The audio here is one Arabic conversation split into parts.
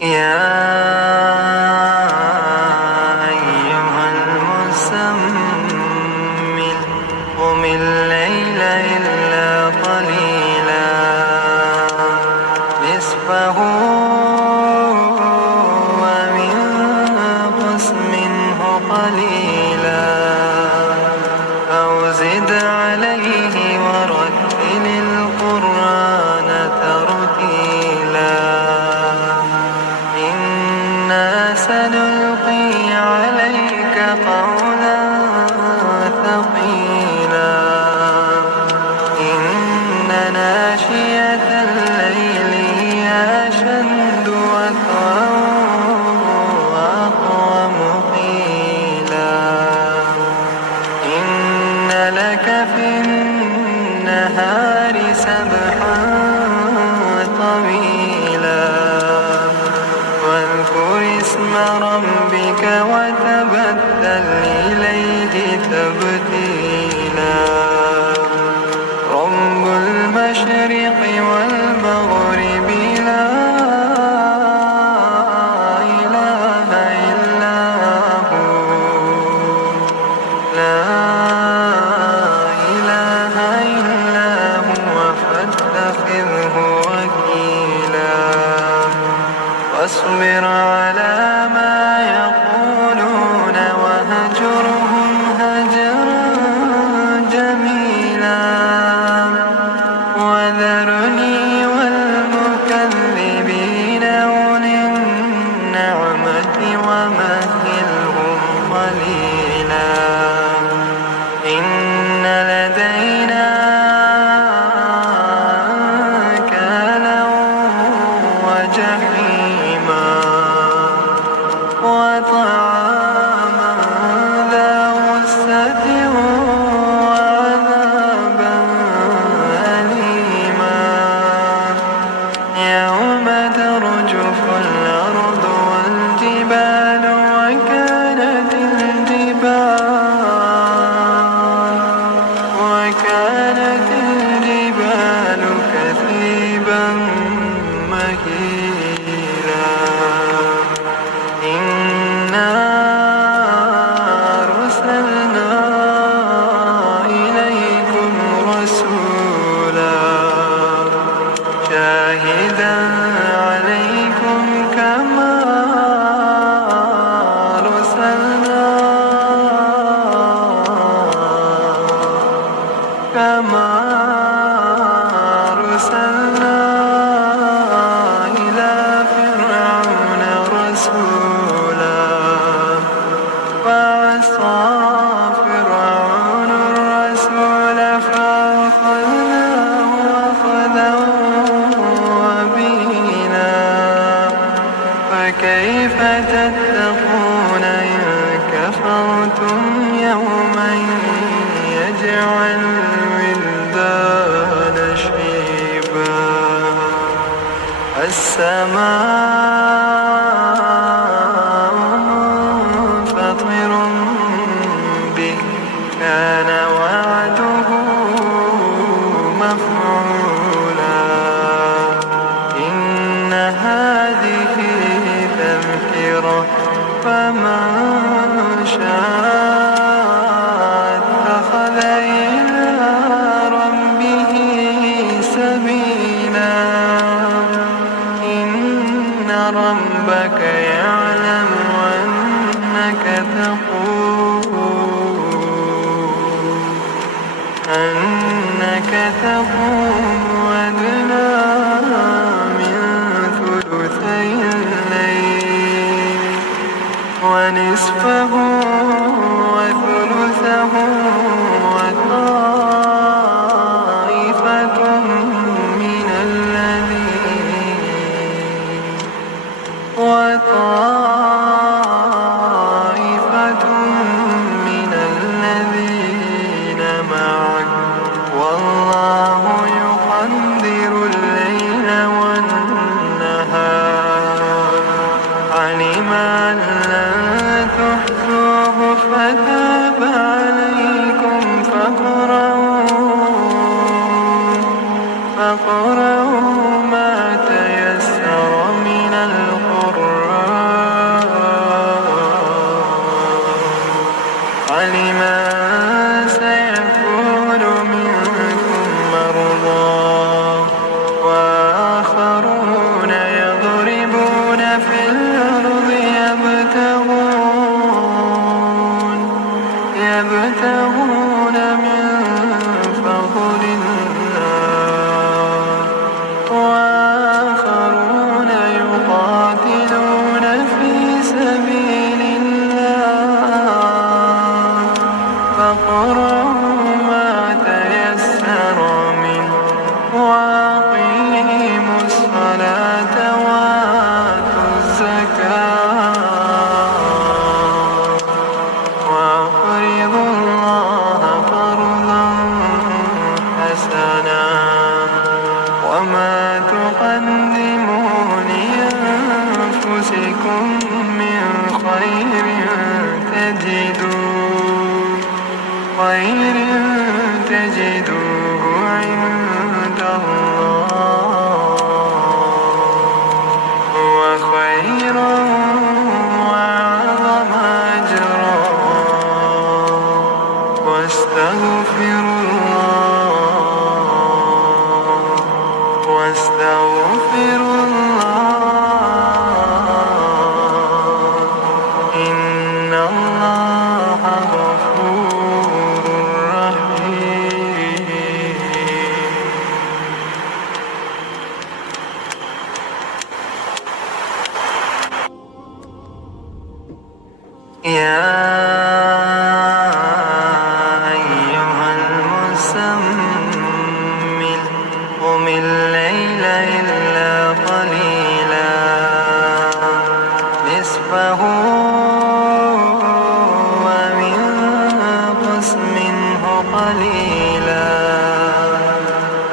يا أيها المزمل قم الليل إلا قليلا نصفه وانقص منه قليلا أو زد عليه ورتل القرآن ترتيلا إنا سنلقي عليك قولا ثقيلا إن ناشئة الليل هي أشد وطئا وأقوم قيلا إن لك في النهار سبحا طويلا واذكر اسم ربك وتبتل إليه تبتيلا رب المشرق والمغرب لا إله إلا هو لا إله إلا هو فاتخذه وكيلا واصبر على ما يقولون وهجرهم هجرا جميلا وذرني والمكذبين أولي النعمة ومهلهم قليلا إن لدينا أنكالا وجحيما وطعاما ذا غصة وعذابا أليما يوم ترجف الأرض والجبال وكانت الجبال كثيبا مهيلا إنا أرسلنا إليكم رسولا شاهدا عليكم كما أرسلنا إلى فرعون رسولا فعصى فرعون الرسول فأخذناه أخذا وبيلا فكيف تتقون إن كفرتم يوما يجعل الولدان شيبا السماء منفطر به كان وعده مفعولا إن هذه تذكرة فمن شاء اتخذ إلى ربه سبيلا إن ربك يعلم أنك تقوم أدنى من ثلثي الليل ونصفه وثلثه وطائفة من الذين معك والله يقدر الليل والنهار علم أن لن تحصوه فتاب عليكم فاقرؤوا ما تيسر من القرآن أنفسكم من خير تجدوه عند الله هو خيرا وأعظم أجرا واستغفروا الله إن الله غفور رحيم. يا أيها المزمل قم الليل إلا قليلا نصفه وانقص منه قليلا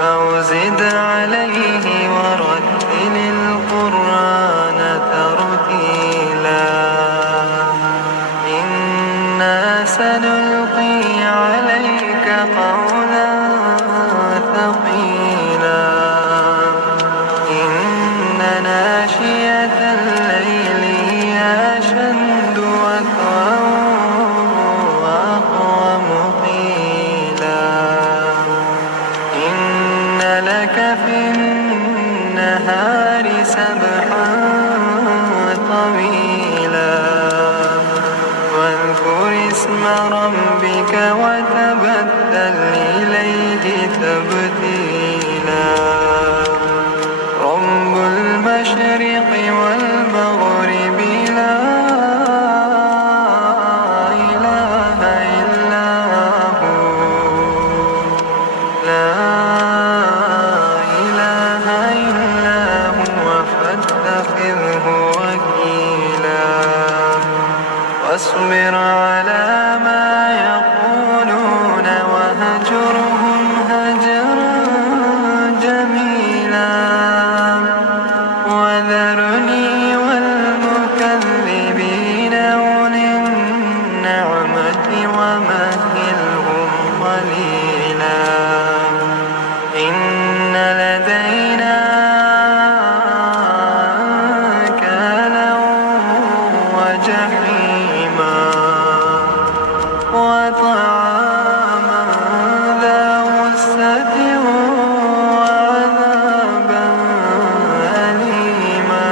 أو زد عليه ورتل القرآن ترتيلا إنا سنلقي عليك قولا ثقيلا إن ناشئة الليل هي أشد وطئا وأقوم قيلا إن لك في النهار سبحا طويلا واذكر اسم ربك وتبتل إليه تبتيلا رب المشرق والمغرب لا إله إلا هو لا إله إلا هو فاتخذه وكيلا واصبر على ما يقولون وهجرهم هجرا جميلا وذرني والمكذبين أولي النعمة ومهلهم قليلا إن لدينا أنكالا وجحيما وطعاما ذا غصة وعذابا أليما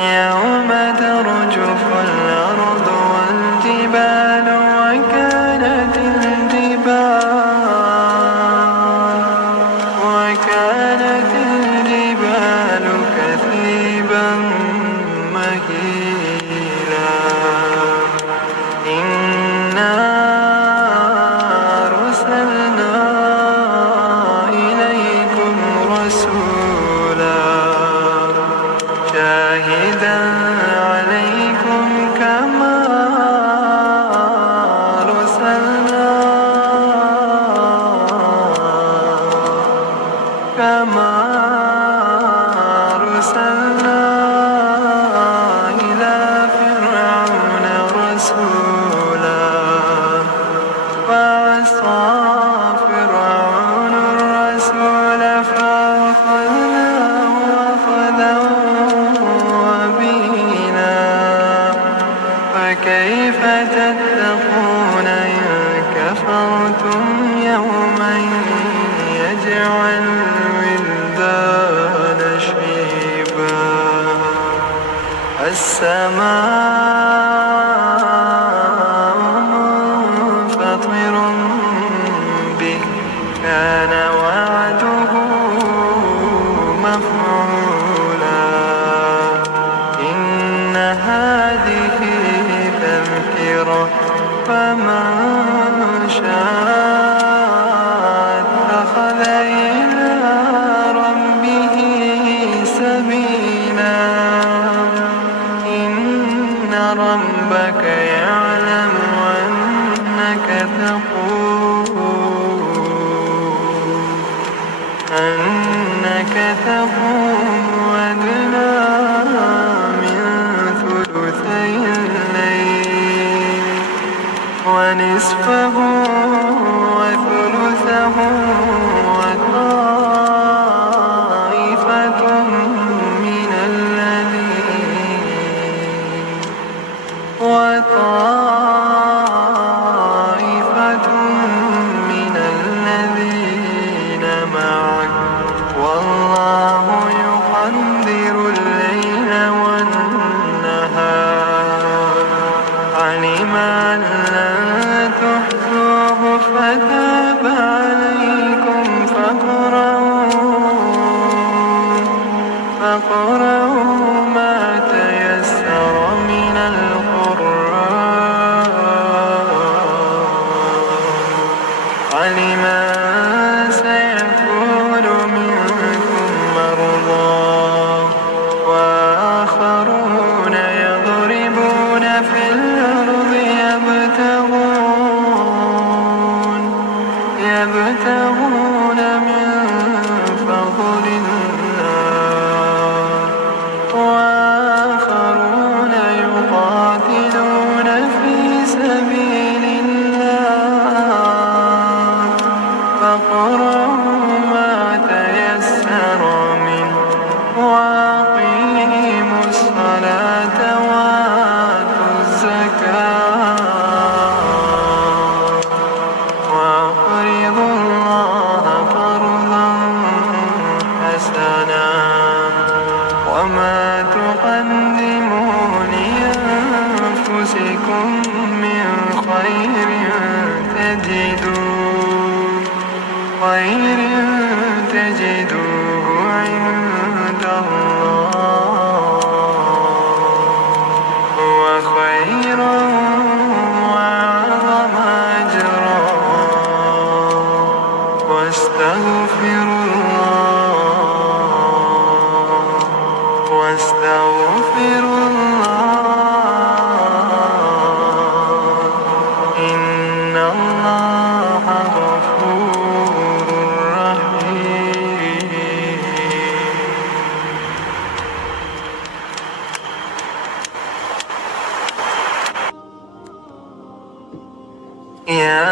يوم ترجف الأرض والجبال وكانت الجبال كثيبا مهيلا إنا أرسلنا إليكم رسولا شاهدا عليكم كما أرسلنا إلى فرعون رسولا فعصى فرعون الرسول فأخذناه أخذا وبيلا فكيف تتقون إن كفرتم يوما يجعل الولدان شيبا السماء منفطر به كان وعده مفعولا إن هذه تذكرة فمن شاء اتخذ إلى ربه سبيلا إن فاقرأوا ما تيسر من القرآن ولمن سيكون منكم مرضى وآخرون يضربون في الأرض يبتغون من فضل الله وآخرون يقاتلون في سبيل الله فاقرأوا ما تيسر منه وأقيموا الصلاة وآتوا الزكاة وأقرضوا الله قرضا حسنا وما تقدموا لأنفسكم من خير تجدوه عند الله هو خيرا وأعظم أجرا واستغفروا الله إن الله غفور رحيم. يا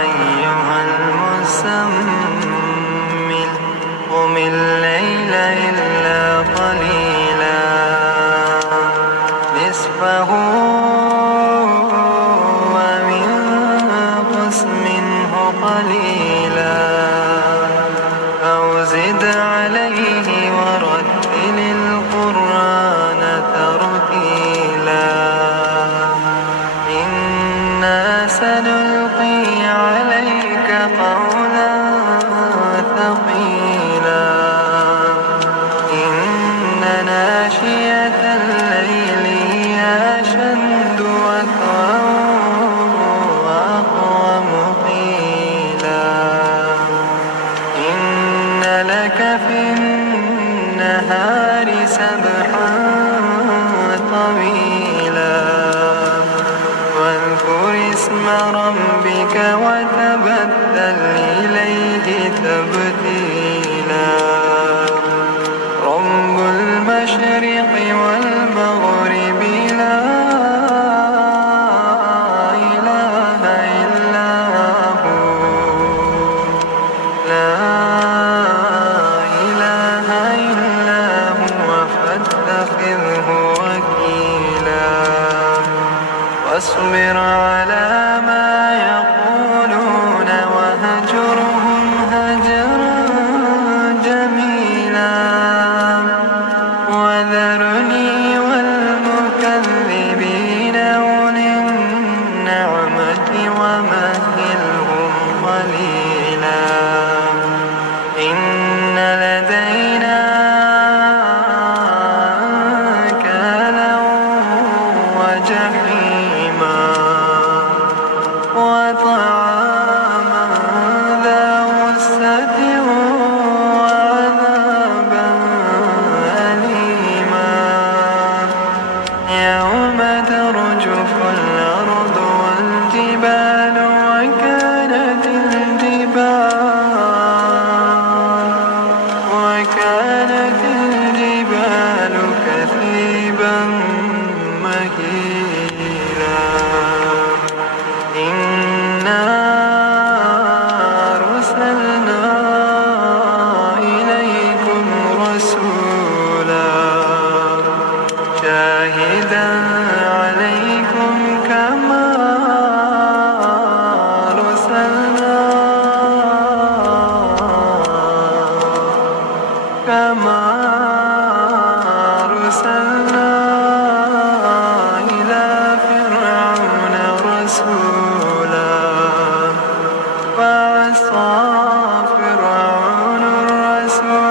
أيها المزمل قم الليل إلا قليلا نصفه وانقص منه قليلا أو زد عليه ورتل القرآن ترتيلا إنا سنلقي عليك قولا ثقيلا إن ناشئة الليل هي أشد وطئا وأقوم قيلا إن لك في النهار سبحا طويلا واذكر اسم ربك وتبتل إليه تبتيلا رب المشرق والمغرب لا إله إلا هو فاتخذه وكيلا واصبر على ما يقولون وهجرهم هجرا جميلا وذرني والمكذبين أولي النعمة ومهلهم قليلا إن لدينا أنكالا وجحيما وطعاما ذا غصة وعذابا أليما يوم ترجف الأرض والجبال وكانت الجبال كثيبا مهيلا إنا أرسلنا إليكم رسولا شاهدا عليكم كما أرسلنا إلى فرعون رسولا فعصى فرعون الرسول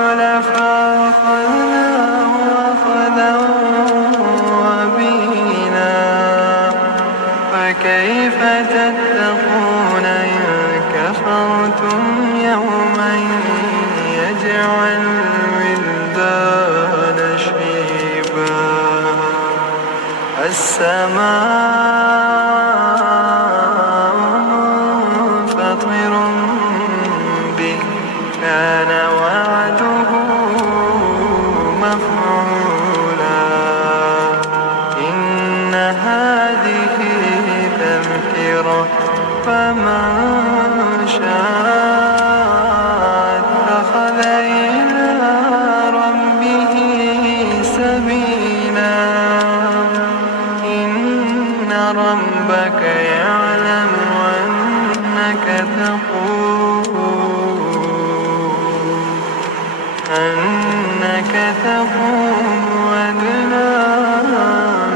الولدان شيبا. السماء منفطر به كان وعده مفعولا. إن هذه تذكرة فمن شاء اتخذ إلى ربه سبيلا. إن ربك يعلم أنك تقوم أدنى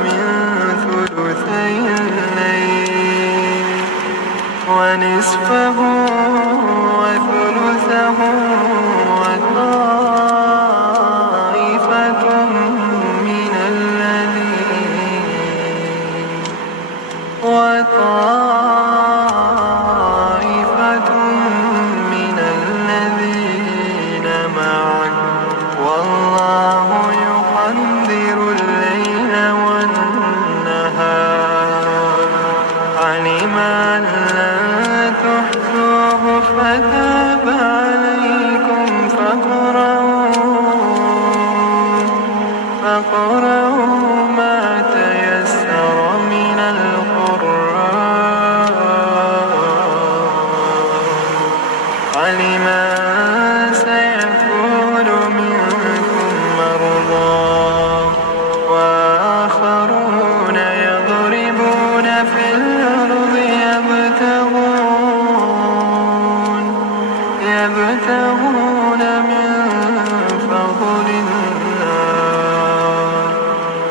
من ثلثي الليل ونصفه وثلثه وطائفة من الذين معك والله يقدر الليل والنهار. علم أن لن تحصوه فتاب عليكم فاقرؤوا ما تيسر من القرآن. علم أن سيكون منكم مرضى وآخرون يضربون في الأرض يبتغون من فضل الله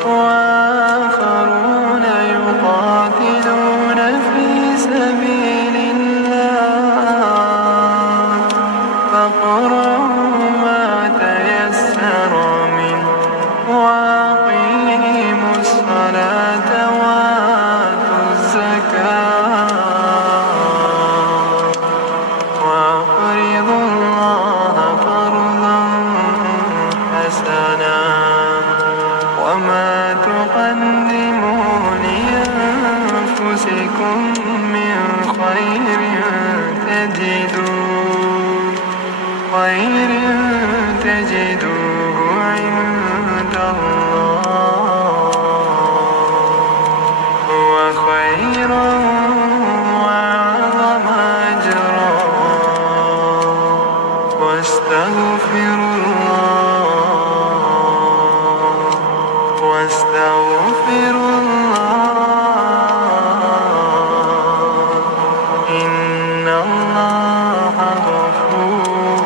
وآخرون يقاتلون في سبيل الله. فاقرؤوا ما تيسر منه وأقيموا الصلاة وآتوا الزكاة وأقرضوا الله قرضا حسنا. وما تقدموا لأنفسكم من خير تجدوه عند الله هو خيرا وأعظم أجرا. واستغفروا الله إن الله غفور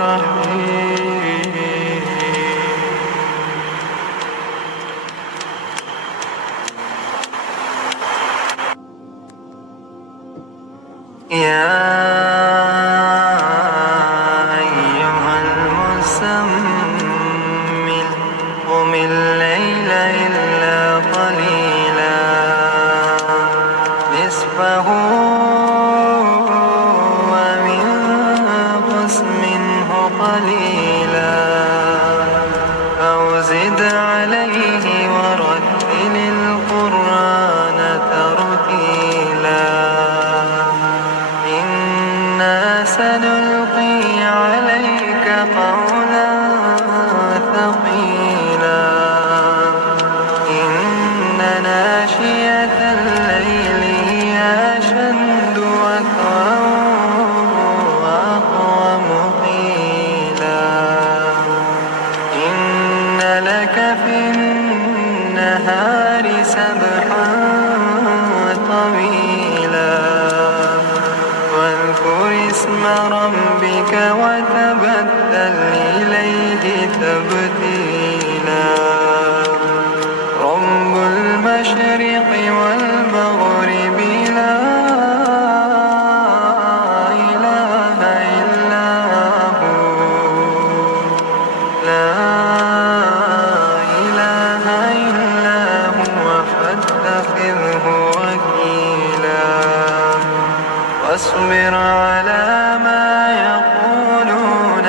رحيم. يا أيها المزمل قم الليل إلا قليلا نصفه وانقص منه قليلا أو زد عليه ورتل القرآن ترتيلا. إنا سنلقي عليك قولا ثقيلا. إن ناشئة الليل هي أشد وطئا وأقوم قيلا. إن لك في النهار سبحا طويلا. واذكر اسم ربك وتبتل إليه تبتيلا. رب المشرق والمغرب لا إله إلا هو فاتخذه وكيلا. واصبر على ما يقولون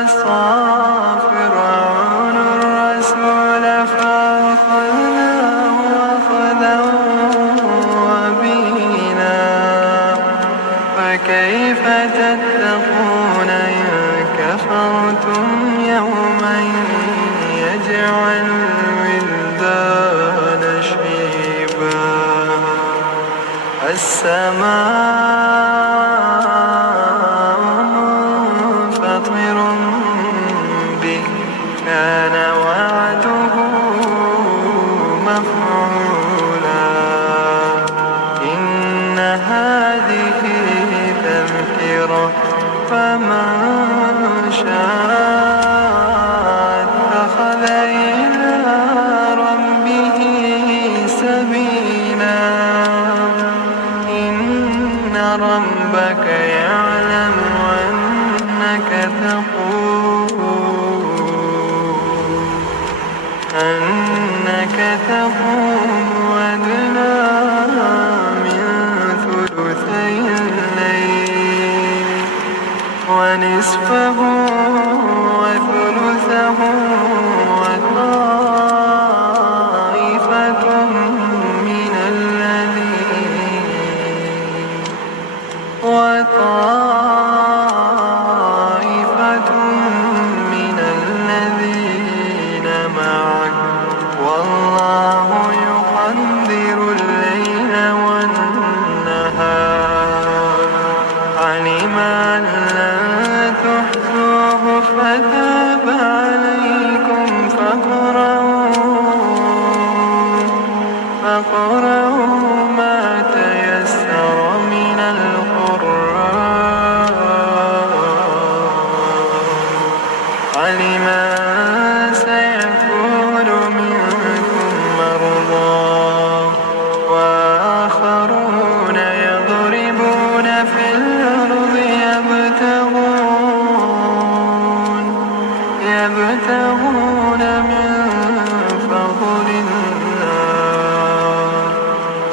عصى فرعون الرسول فأخذناه أخذا وبيلا فكيف تتقون إن كفرتم يوما يجعل الولدان شيبا السماء منفطر به كان وعده مفعولا إن هذه تذكرة فمن شاء اتخذ إلى ربه سبيلا إن ربك يعلم أنك تقوم أدنى من ثلثي الليل ونصفه وثلثه وطائفة من الذين معك والله يقدر الليل والنهار علم أن لن تحصوه فتاب عليكم فاقرؤوا ما تيسر من القرآن علم أن سيكون منكم مرضى وآخرون يضربون في الأرض يبتغون من فضل الله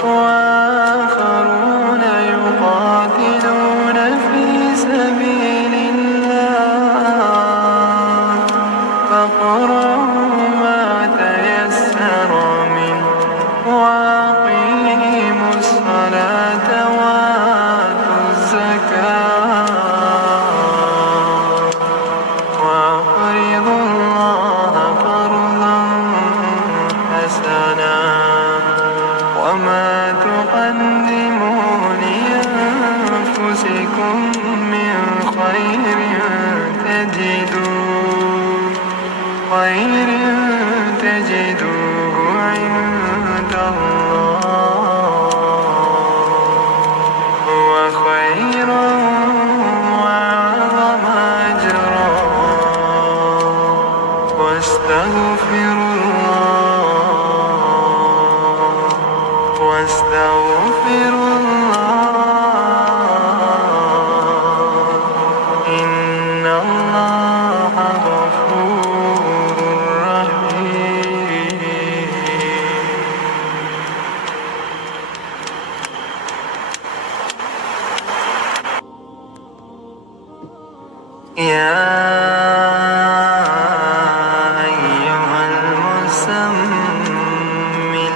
وآخرون يقاتلون في سبيل الله فاقرؤوا ما تيسر منه وأقيموا الصلاة وآتوا الزكاة وأقرضوا الله قرضا حسنا وما تقدموا لأنفسكم من خير تجدوه عند الله هو خيرا وأعظم أجرا واستغفروا الله إن الله غفور رحيم يا أيها المزمل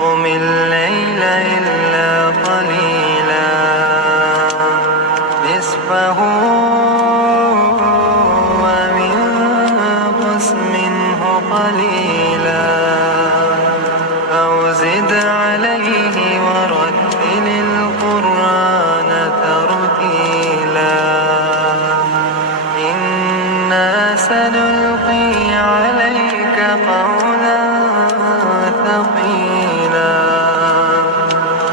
قم الليل إلا قليلا نصفه وانقص منه قليلا أو زد عليه ورتل القرآن ترتيلا إنا سنلقي عليك قولا ثقيلا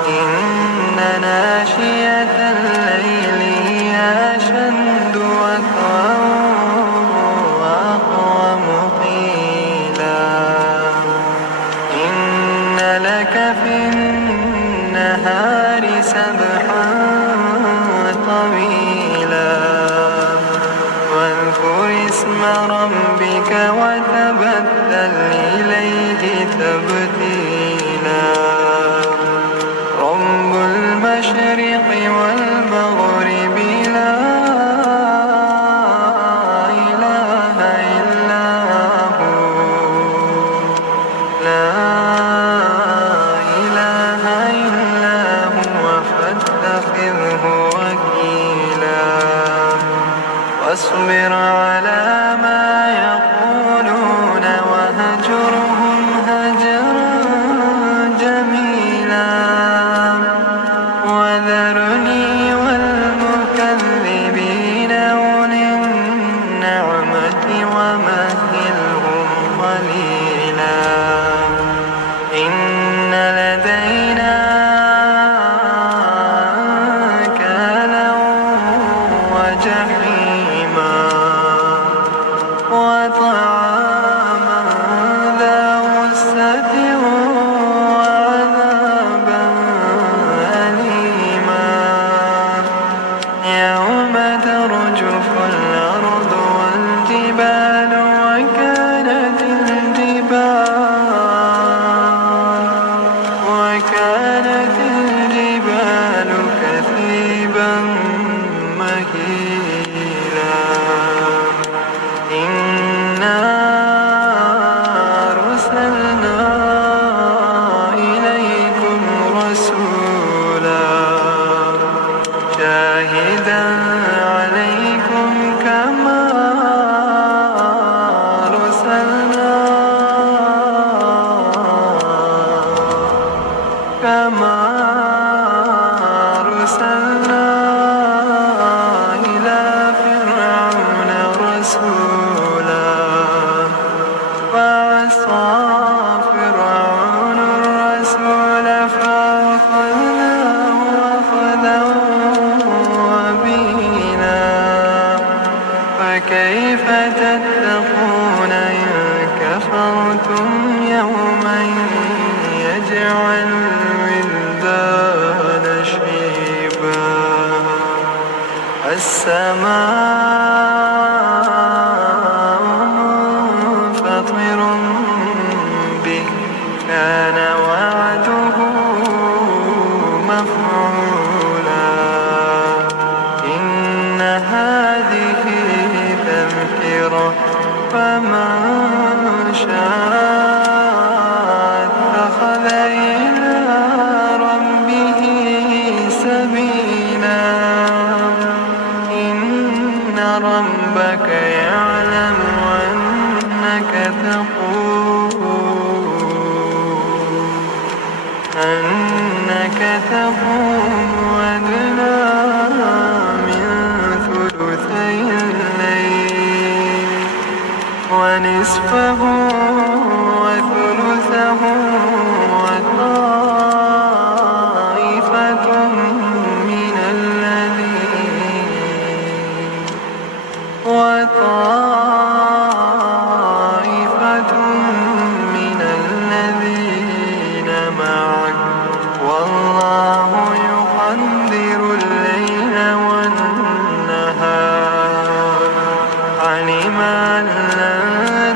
إن ناشئة الليل هي أشد وطئا وأقوم قيلا إن لك في النهار سبحا طويلا واذكر اسم ربك وتبتل إليه تبتيلا رب المشرق والمغرب لا إله ومهلهم قليلا إن لدينا أنكالا وجحيما وطعاما ذا غصة وعذابا أليما يوم ترجف الأرض والجبال وكانت الجبال كثيبا مهيلا إنا أرسلنا إليكم رسولا شاهدا عليكم كما أرسلنا إلى فرعون رسولا فعصى فرعون الرسول فأخذناه أخذا وبيلا فكيف تتقون إن كفرتم يوما يجعل الولدان شيبا السماء منفطر به كان وعده مفعولا إن هذه تذكرة فمن شاء اتخذ إلى ربه سبيلا إن ربك يعلم أنك تقوم أدنى من ثلثي الليل ونصفه وثلثه وطائفة من الذين معك والله يقدر الليل والنهار علم أن لن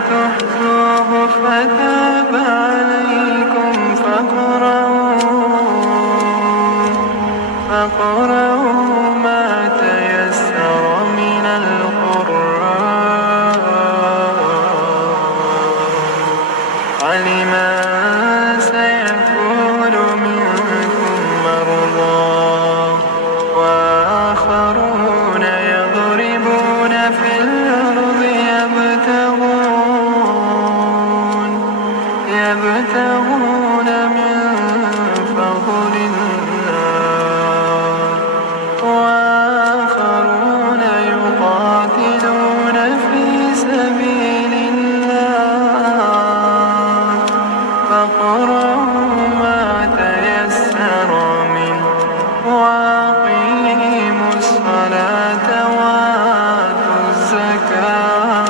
تحصوه فتاب عليكم فاقرؤوا ما تيسر من القرآن علم أن سيكون منكم مرضى وآخرون يضربون في الأرض يبتغون من فضل الله وآخرون يقاتلون في سبيل الله فاقرؤوا ما تيسر منه وأقيموا الصلاة وآتوا الزكاة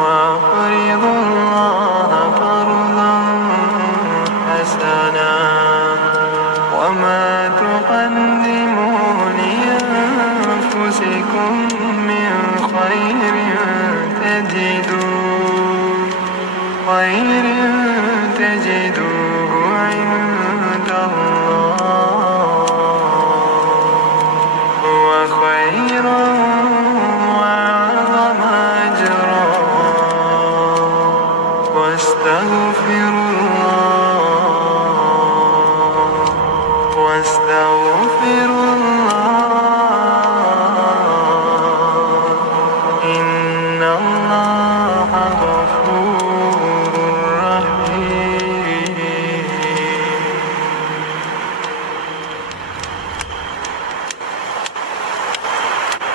وأقرضوا الله قرضا حسنا وما تقدموا لأنفسكم من خير تجدوه